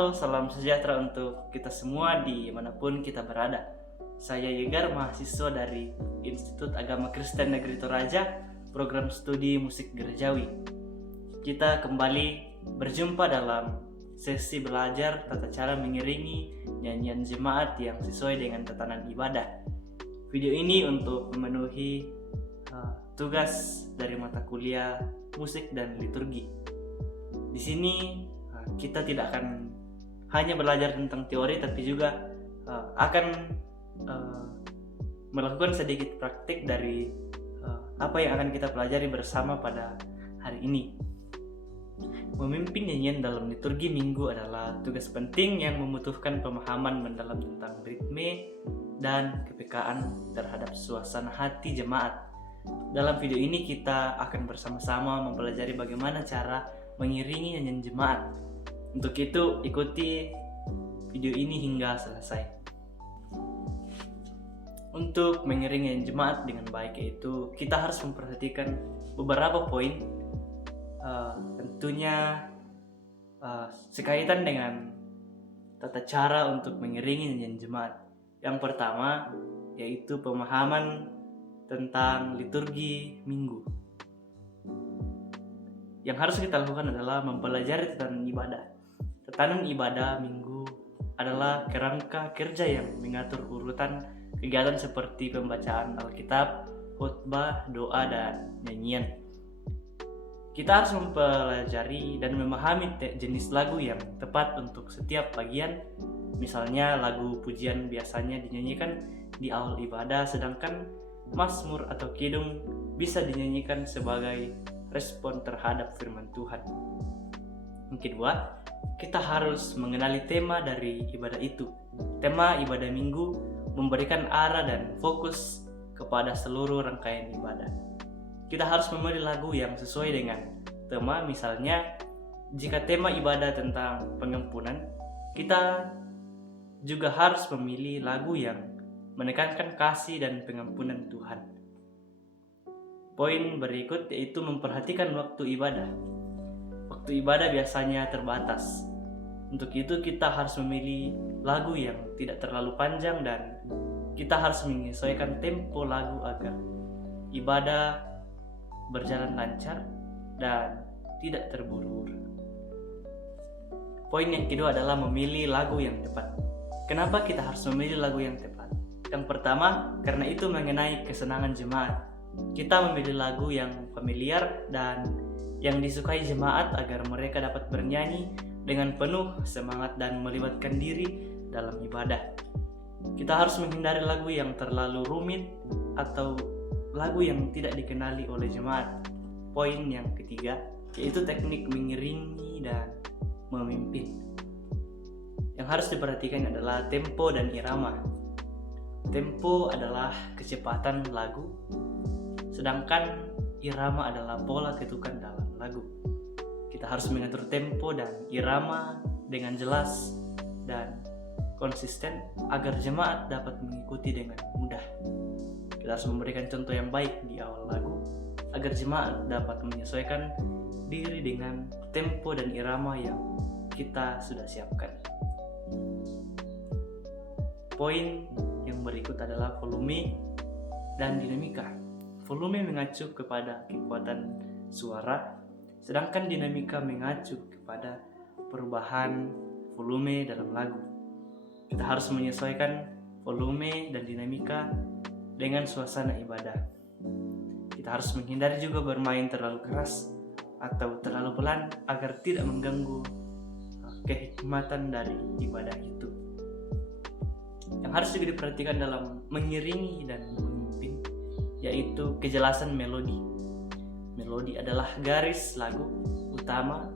Halo, salam sejahtera untuk kita semua dimanapun kita berada. Saya Yegar, mahasiswa dari Institut Agama Kristen Negeri Toraja, program studi musik gerejawi. Kita kembali berjumpa dalam sesi belajar tata cara mengiringi nyanyian jemaat yang sesuai dengan tatanan ibadah. Video ini untuk memenuhi tugas dari mata kuliah musik dan liturgi. Di sini kita tidak akan hanya belajar tentang teori, tapi juga akan melakukan sedikit praktik dari apa yang akan kita pelajari bersama pada hari ini. Memimpin nyanyian dalam liturgi minggu adalah tugas penting yang membutuhkan pemahaman mendalam tentang ritme dan kepekaan terhadap suasana hati jemaat. Dalam video ini kita akan bersama-sama mempelajari bagaimana cara mengiringi nyanyian jemaat. Untuk itu, ikuti video ini hingga selesai. Untuk mengiringi jemaat dengan baik, yaitu kita harus memperhatikan beberapa poin, tentunya sekaitan dengan tata cara untuk mengiringi nyanyian jemaat. Yang pertama yaitu pemahaman tentang liturgi minggu. Yang harus kita lakukan adalah mempelajari tatanan ibadah. Tatanan ibadah minggu adalah kerangka kerja yang mengatur urutan kegiatan seperti pembacaan Alkitab, khotbah, doa, dan nyanyian. Kita harus mempelajari dan memahami jenis lagu yang tepat untuk setiap bagian. Misalnya lagu pujian biasanya dinyanyikan di awal ibadah, sedangkan mazmur atau kidung bisa dinyanyikan sebagai respon terhadap firman Tuhan. Yang kedua, kita harus mengenali tema dari ibadah itu. Tema ibadah minggu memberikan arah dan fokus kepada seluruh rangkaian ibadah. Kita harus memilih lagu yang sesuai dengan tema. Misalnya, jika tema ibadah tentang pengampunan, kita juga harus memilih lagu yang menekankan kasih dan pengampunan Tuhan. Poin berikut yaitu memperhatikan waktu ibadah. Waktu ibadah biasanya terbatas. Untuk itu kita harus memilih lagu yang tidak terlalu panjang dan kita harus menyesuaikan tempo lagu agar ibadah berjalan lancar dan tidak terburu-buru. Poin yang kedua adalah memilih lagu yang tepat. Kenapa kita harus memilih lagu yang tepat? Yang pertama, karena itu mengenai kesenangan jemaat. Kita memilih lagu yang familiar dan yang disukai jemaat agar mereka dapat bernyanyi dengan penuh semangat dan melibatkan diri dalam ibadah. Kita harus menghindari lagu yang terlalu rumit atau lagu yang tidak dikenali oleh jemaat. Poin yang ketiga yaitu teknik mengiringi dan memimpin. Yang harus diperhatikan adalah tempo dan irama. Tempo adalah kecepatan lagu, sedangkan irama adalah pola ketukan dalam lagu. Kita harus mengatur tempo dan irama dengan jelas dan konsisten agar jemaat dapat mengikuti dengan mudah. Kita harus memberikan contoh yang baik di awal lagu agar jemaat dapat menyesuaikan diri dengan tempo dan irama yang kita sudah siapkan. Poin yang berikut adalah volume dan dinamika. Volume mengacu kepada kekuatan suara, sedangkan dinamika mengacu kepada perubahan volume dalam lagu. Kita harus menyesuaikan volume dan dinamika dengan suasana ibadah. Kita harus menghindari juga bermain terlalu keras atau terlalu pelan agar tidak mengganggu kehikmatan dari ibadah itu. Yang harus juga diperhatikan dalam mengiringi dan memimpin yaitu kejelasan melodi. Melodi adalah garis lagu utama.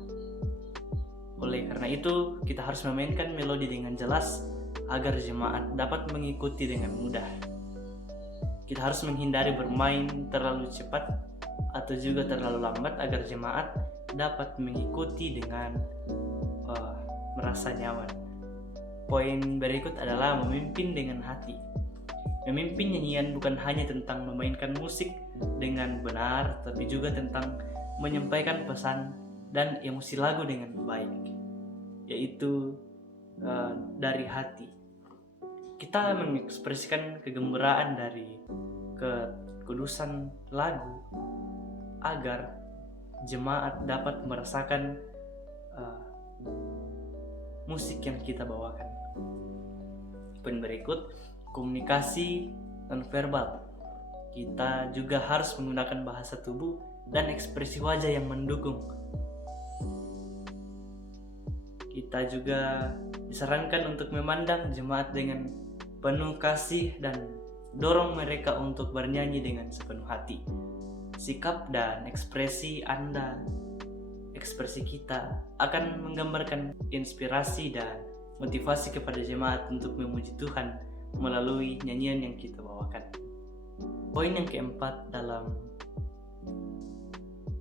Oleh karena itu, kita harus memainkan melodi dengan jelas agar jemaat dapat mengikuti dengan mudah. Kita harus menghindari bermain terlalu cepat atau juga terlalu lambat agar jemaat dapat mengikuti dengan merasa nyaman. Poin berikut adalah memimpin dengan hati. Memimpin nyanyian bukan hanya tentang memainkan musik dengan benar, tapi juga tentang menyampaikan pesan dan emosi lagu dengan baik, yaitu dari hati. Kita mengekspresikan kegembiraan dari kekudusan lagu agar jemaat dapat merasakan musik yang kita bawakan. Poin berikut, komunikasi nonverbal. Kita juga harus menggunakan bahasa tubuh dan ekspresi wajah yang mendukung. Kita juga disarankan untuk memandang jemaat dengan penuh kasih dan dorong mereka untuk bernyanyi dengan sepenuh hati. Sikap dan ekspresi kita akan menggambarkan inspirasi dan motivasi kepada jemaat untuk memuji Tuhan melalui nyanyian yang kita bawakan. Poin yang keempat dalam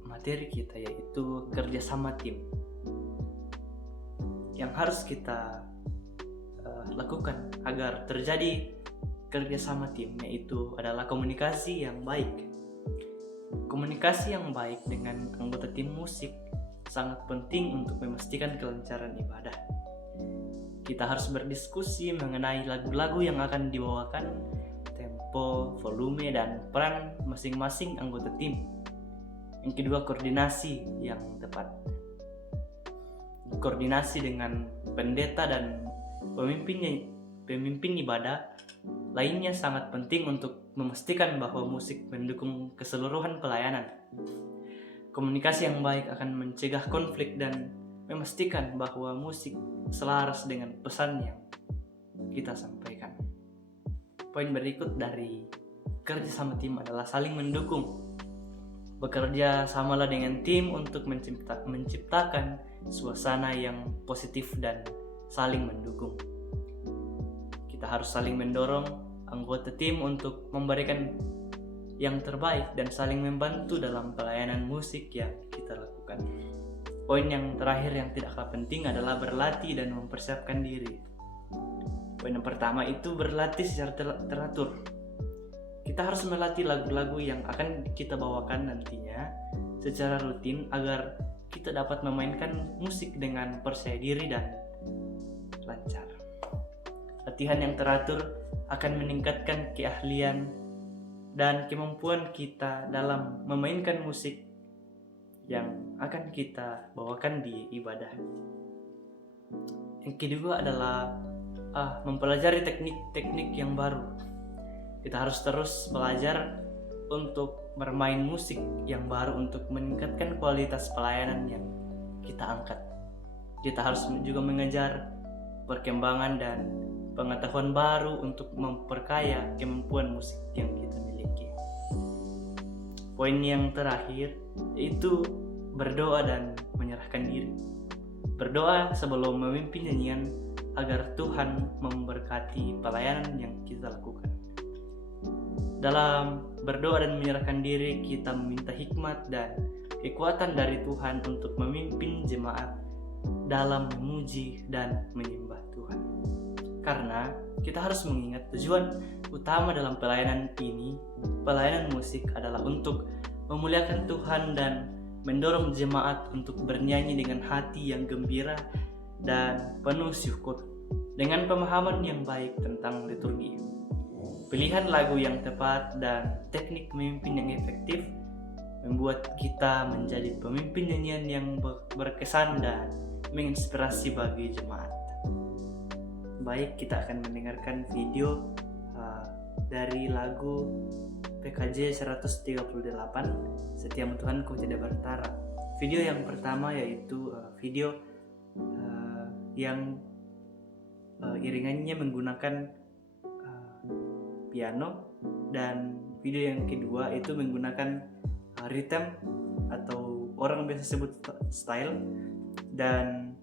materi kita yaitu kerjasama tim. Yang harus kita lakukan agar terjadi kerjasama tim yaitu adalah komunikasi yang baik. Komunikasi yang baik dengan anggota tim musik sangat penting untuk memastikan kelancaran ibadah. Kita harus berdiskusi mengenai lagu-lagu yang akan dibawakan, tempo, volume, dan peran masing-masing anggota tim. Yang kedua, koordinasi yang tepat. Koordinasi dengan pendeta dan pemimpin ibadah lainnya sangat penting untuk memastikan bahwa musik mendukung keseluruhan pelayanan. Komunikasi yang baik akan mencegah konflik dan memastikan bahwa musik selaras dengan pesan yang kita sampaikan. Poin berikut dari kerja sama tim adalah saling mendukung. Bekerja samalah dengan tim untuk menciptakan suasana yang positif dan saling mendukung. Kita harus saling mendorong anggota tim untuk memberikan yang terbaik dan saling membantu dalam pelayanan musik yang kita lakukan. Poin yang terakhir yang tidak kalah penting adalah berlatih dan mempersiapkan diri. Poin yang pertama itu berlatih secara teratur. Kita harus melatih lagu-lagu yang akan kita bawakan nantinya secara rutin agar kita dapat memainkan musik dengan percaya diri dan lancar. Latihan yang teratur akan meningkatkan keahlian dan kemampuan kita dalam memainkan musik yang akan kita bawakan di ibadah. Yang kedua adalah mempelajari teknik-teknik yang baru. Kita harus terus belajar untuk bermain musik yang baru untuk meningkatkan kualitas pelayanan yang kita angkat. Kita harus juga mengejar perkembangan dan pengetahuan baru untuk memperkaya kemampuan musik yang kita miliki. Poin yang terakhir itu berdoa dan menyerahkan diri. Berdoa sebelum memimpin nyanyian agar Tuhan memberkati pelayanan yang kita lakukan. Dalam berdoa dan menyerahkan diri, kita meminta hikmat dan kekuatan dari Tuhan untuk memimpin jemaat dalam memuji dan menyembah Tuhan. Karena kita harus mengingat tujuan utama dalam pelayanan ini, pelayanan musik adalah untuk memuliakan Tuhan dan mendorong jemaat untuk bernyanyi dengan hati yang gembira dan penuh syukur dengan pemahaman yang baik tentang liturgi. Pilihan lagu yang tepat dan teknik memimpin yang efektif membuat kita menjadi pemimpin nyanyian yang berkesan dan menginspirasi bagi jemaat. Baik, kita akan mendengarkan video dari lagu PKJ 138 Setiamu Tuhanku Tidak Bertara. Video yang pertama yaitu video yang iringannya menggunakan piano, dan video yang kedua itu menggunakan rhythm atau orang biasa sebut style, dan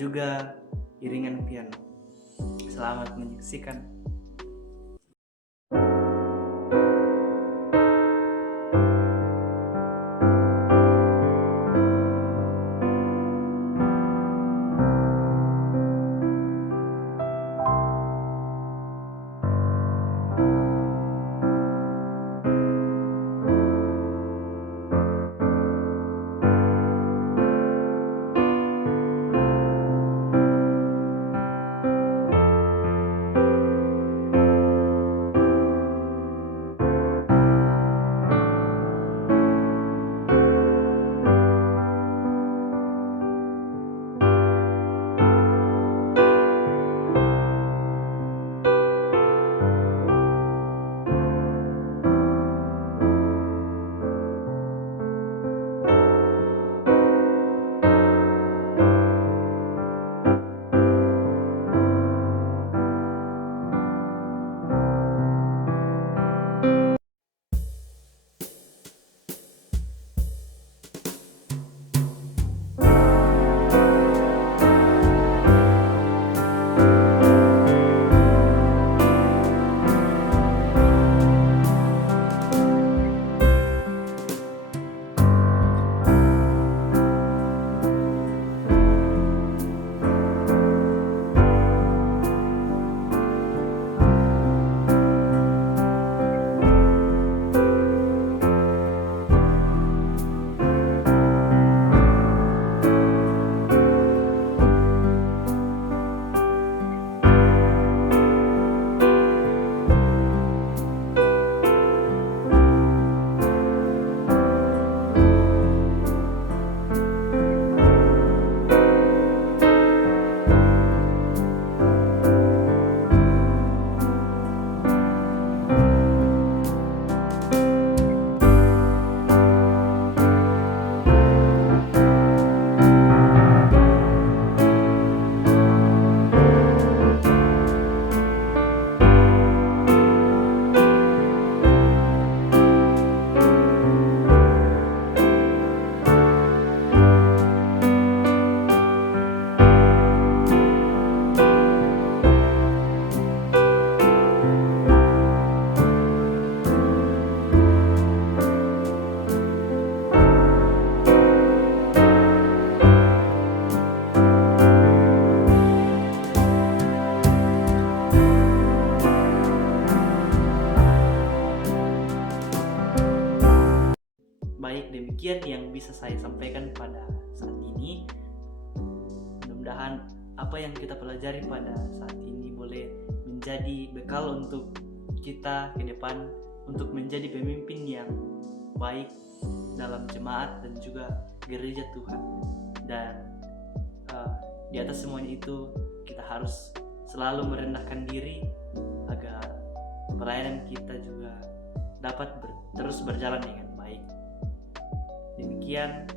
juga iringan piano. Selamat menyaksikan. demikian yang bisa saya sampaikan pada saat ini. Mudah-mudahan apa yang kita pelajari pada saat ini boleh menjadi bekal untuk kita ke depan untuk menjadi pemimpin yang baik dalam jemaat dan juga gereja Tuhan. Dan di atas semuanya itu kita harus selalu merendahkan diri agar pelayanan kita juga dapat terus berjalan dengan baik. Demikian